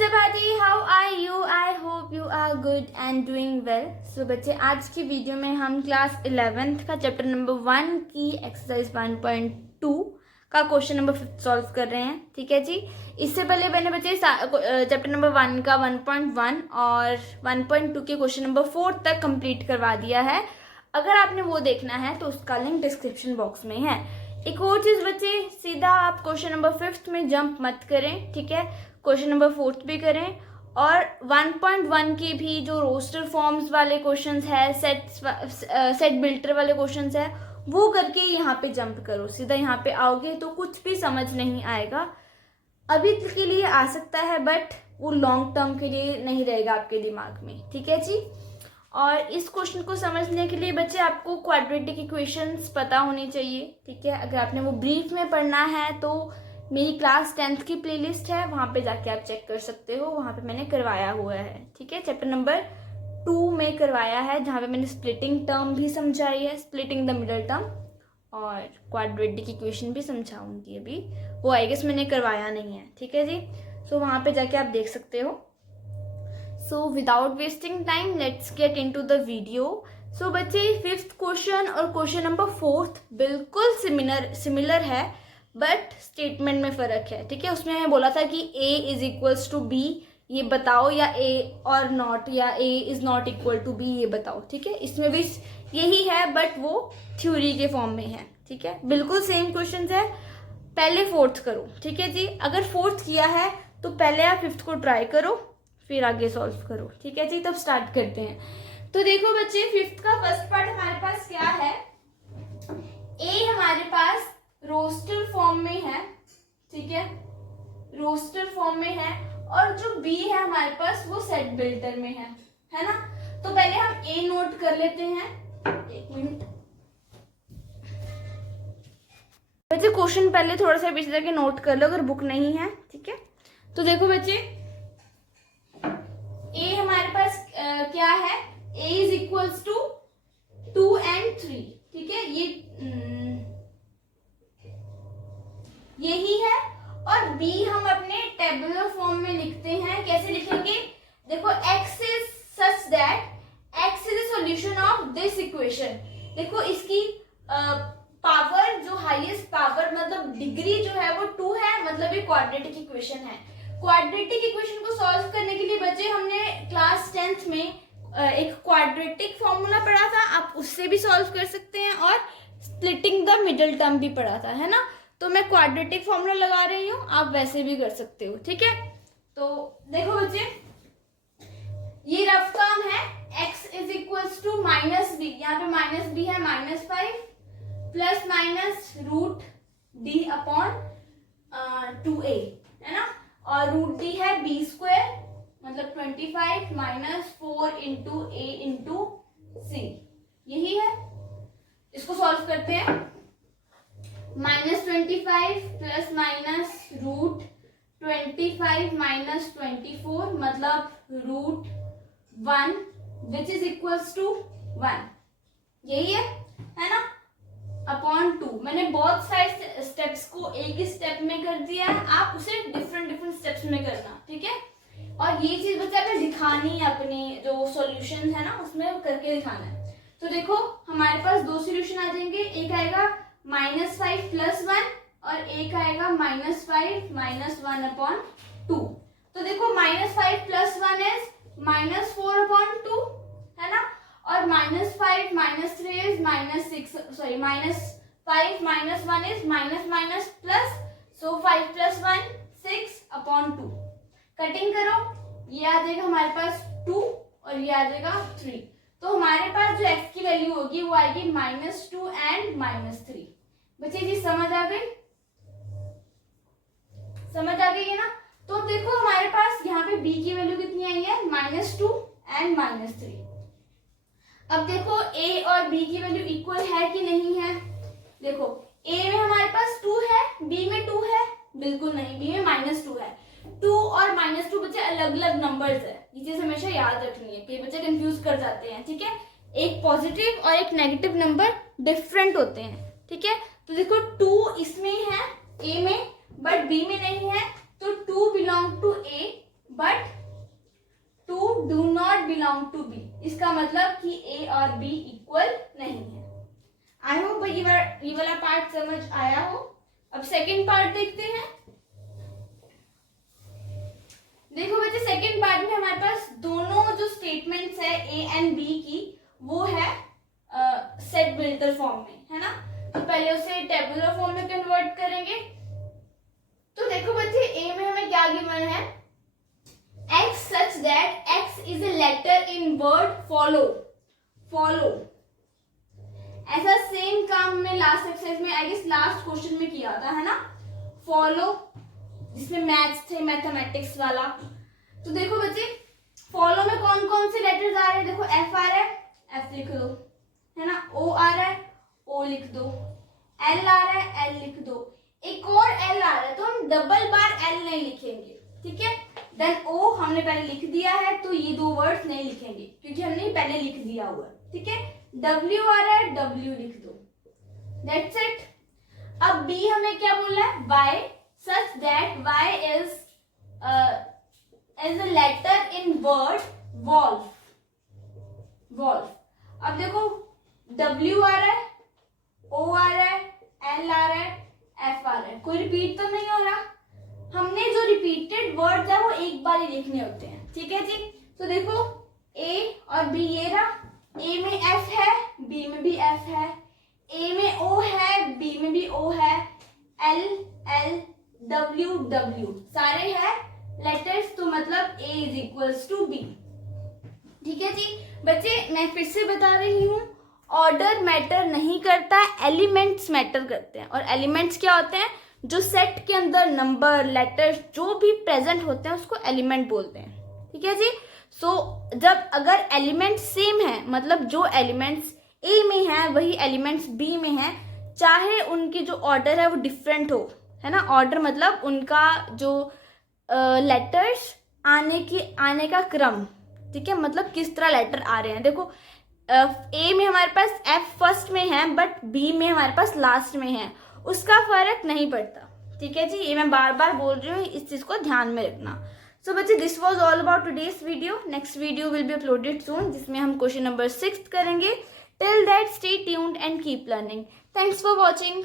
everybody, how are you? I hope you are good and doing well. So बच्चे, आज की video में हम क्लास 11th का चैप्टर नंबर 1 की एक्सरसाइज 1.2 का क्वेश्चन नंबर 5 सॉल्व कर रहे हैं. ठीक है जी. इससे पहले मैंने बच्चे चैप्टर नंबर 1 का 1.1 और 1.2 के क्वेश्चन नंबर 4 तक कंप्लीट करवा दिया है. अगर आपने वो देखना है तो उसका लिंक डिस्क्रिप्शन बॉक्स में है. एक और चीज बच्चे, सीधा आप क्वेश्चन नंबर 5 में जंप मत करें. ठीक है, क्वेश्चन नंबर 4 भी करें और 1.1 के भी जो रोस्टर फॉर्म्स वाले क्वेश्चंस है, सेट बिल्टर वाले क्वेश्चंस है, वो करके यहाँ पे जंप करो. सीधा यहाँ पे आओगे तो कुछ भी समझ नहीं आएगा. अभी के लिए आ सकता है बट वो लॉन्ग टर्म के लिए नहीं रहेगा आपके दिमाग में. ठीक है जी. और इस क्वेश्चन को समझने के लिए बच्चे आपको क्वाड्रेटिक इक्वेशंस पता होनी चाहिए. ठीक है, अगर आपने वो ब्रीफ में पढ़ना है तो मेरी क्लास 10th की प्लेलिस्ट है, वहाँ पे जाके आप चेक कर सकते हो. वहाँ पे मैंने करवाया हुआ है. ठीक है, चैप्टर नंबर 2 में करवाया है, जहाँ पे मैंने स्प्लिटिंग टर्म भी समझाई है, स्प्लिटिंग द मिडल टर्म, और क्वाड्रेटिक इक्वेशन भी समझाऊंगी. अभी वो आई गेस मैंने करवाया नहीं है. ठीक है जी. सो वहाँ पे जाके आप देख सकते हो. So without wasting time let's get into the video. So बच्चे, 5th क्वेश्चन और क्वेश्चन नंबर 4 बिल्कुल सिमिलर है बट स्टेटमेंट में फर्क है. ठीक है, उसमें मैं बोला था कि a is equals to B ये बताओ, या a और नॉट, या a is not equal to b ये बताओ. ठीक है, इसमें भी यही है बट वो थ्योरी के फॉर्म में है. ठीक है, बिल्कुल सेम क्वेश्चन है. पहले 4th करो. ठीक है जी. अगर 4th किया है तो पहले आप 5th को ट्राई करो, फिर आगे सॉल्व करो. ठीक है जी. तब स्टार्ट करते हैं. तो देखो बच्चे, 5th का फर्स्ट पार्ट हमारे पास क्या है. a हमारे पास रोस्टर फॉर्म में है. ठीक है, रोस्टर फॉर्म में है, और जो b है हमारे पास वो सेट बिल्टर में है ना. तो पहले हम a नोट कर लेते हैं. एक मिनट बच्चे, क्वेश्चन पहले थोड़ा सा पीछे जाके नोट कर लो अगर बुक नहीं है. ठीक है, तो देखो बच्चे, a हमारे पास क्या है. a is equals to 2 and 3. ठीक है, यही है. और b हम अपने टेबुलर फॉर्म में लिखते हैं. कैसे लिखेंगे? देखो, x is such that x is a solution of this equation. देखो, इसकी पावर, जो हाईएस्ट पावर मतलब डिग्री जो है वो 2 है, मतलब ये क्वाड्रेटिक इक्वेशन है. क्वाड्रेटिक इक्वेशन को सॉल्व करने के लिए बच्चे हमने क्लास 10th में एक क्वाड्रेटिक फॉर्मूला पढ़ा था. आप उससे भी सॉल्व कर सकते हैं, और स्प्लिटिंग द मिडल टर्म भी पढ़ा था, है ना. तो मैं क्वाड्रेटिक फॉर्मूला लगा रही हूँ, आप वैसे भी कर सकते हो. ठीक है, तो देखो बच्चे, ये रफ टर्म है. x is equals to minus B, यहाँ पे माइनस बी है, -5 plus minus root D upon 2a, है ना. और रूट डी है b स्क्वायर, मतलब 25 minus 4 into a into C. यही है. इसको सॉल्व करते हैं. -25 प्लस माइनस रूट 25 माइनस 24, मतलब root 1 which is equals to 1. यही है ना, अपॉन 2. मैंने बहुत सारे स्टेप्स को एक ही स्टेप में कर दिया है, आप उसे डिफरेंट स्टेप्स में करना. ठीक है, और ये चीज बच्चा आपने दिखानी है, अपनी जो सॉल्यूशन है ना उसमें करके दिखाना है. तो देखो, हमारे पास 2 सॉल्यूशन आ जाएंगे. एक आएगा -5 प्लस 1, और एक आएगा -5 माइनस 1 अपॉन 2. तो देखो, -5 प्लस 1 इज -4 अपॉन 2, है ना. और -5 minus 3 is -6, sorry, -5 minus 1 is minus plus, so 5 plus 1 6 upon 2. Cutting करो, ये आ जाएगा हमारे पास 2 और ये आ जाएगा 3. तो हमारे पास जो x की वैल्यू होगी वो आएगी -2 एंड -3. बच्चे जी, समझ आ गई? समझ आ गई है ना. तो देखो, हमारे पास यहाँ पे b की वैल्यू कितनी आई है, -2 एंड -3. अब देखो, a और b की वैल्यू इक्वल है कि नहीं है. देखो, a में हमारे पास 2 है, b में 2 है. बिल्कुल नहीं, b में -2 है. 2 और -2 बच्चे अलग अलग नंबर्स है. ये चीज हमेशा याद रखनी है, कई बच्चे कंफ्यूज कर जाते हैं. ठीक है, एक पॉजिटिव और एक नेगेटिव नंबर डिफरेंट होते हैं. ठीक है, तो देखो 2 इसमें है a में, बट b में नहीं है. तो 2 belong to a, but belong to B, इसका मतलब कि ए और बी इक्वल नहीं है। आई होप ये वाला पार्ट समझ आया हो। अब सेकंड पार्ट देखते हैं। देखो बच्चे, सेकंड पार्ट में हमारे पास दोनों जो स्टेटमेंट्स है ए एंड बी की, वो है सेट बिल्डर फॉर्म में, है ना। तो पहले उसे टेबुलर फॉर्म में कन्वर्ट करेंगे। तो देखो बच्चे, ए में हमें क्या गिवन है, x such that x is a letter in word follow। ऐसा सेम काम में लास्ट एक्सरसाइज में, आई गेस लास्ट क्वेश्चन में किया था, है ना, फॉलो, जिसमें मैथ्स थे, मैथमेटिक्स वाला। तो देखो बच्चे, फॉलो में कौन कौन से लेटर्स आ रहे हैं, देखो एफ आ रहा है, एफ लिख दो, है ना, ओ आ रहा है, ओ लिख दो, एल आ रहा है, एल लिख दो, एक और एल आ रहा है, तो हम डबल बार एल नहीं लिखेंगे, ठीक है। देन ओ हमने पहले लिख दिया है, तो ये दो वर्ड्स नहीं लिखेंगे क्योंकि हमने पहले लिख दिया हुआ है, ठीक है। डब्ल्यू आ रहा है, डब्ल्यू लिख दो, दैट्स इट। अब बी हमें क्या बोला है, Y such that Y is a letter in word wolf। अब देखो, W आ रहा है, O आ रहा है, L आ रहा है, F आ रहा है, कोई रिपीट तो नहीं हो रहा। हमने जो रिपीटेड वर्ड्स है वो एक बार ही लिखने होते हैं, ठीक है जी। तो देखो, A और B ये रहा, A में F है, B में भी F है, A में O है, B में भी O है, L L W W सारे हैं लेटर्स, तो मतलब A is equals to B, ठीक है जी। बच्चे मैं फिर से बता रही हूँ, ऑर्डर मैटर नहीं करता, एलिमेंट्स मैटर करते हैं। और एलिमेंट्स क्या होते हैं, जो सेट के अंदर नंबर, लेटर्स जो भी प्रेजेंट होते हैं उसको एलिमेंट बोलते हैं, ठीक है जी। सो जब अगर एलिमेंट्स सेम है, मतलब जो एलिमेंट्स ए में है वही एलिमेंट्स बी में है, चाहे उनकी जो ऑर्डर है वो डिफरेंट हो, है ना। ऑर्डर मतलब उनका जो लेटर्स आने का क्रम, ठीक है, मतलब किस तरह लेटर आ रहे हैं। देखो, ए में हमारे पास एफ फर्स्ट में है, बट बी में हमारे पास लास्ट में है, उसका फर्क नहीं पड़ता, ठीक है जी। ये मैं बार बार बोल रही हूँ, इस चीज को ध्यान में रखना। सो बच्चे, this was all about today's video. Next video will be uploaded soon, जिसमें हम क्वेश्चन नंबर 6 करेंगे। Till that, stay tuned and keep learning. Thanks for watching.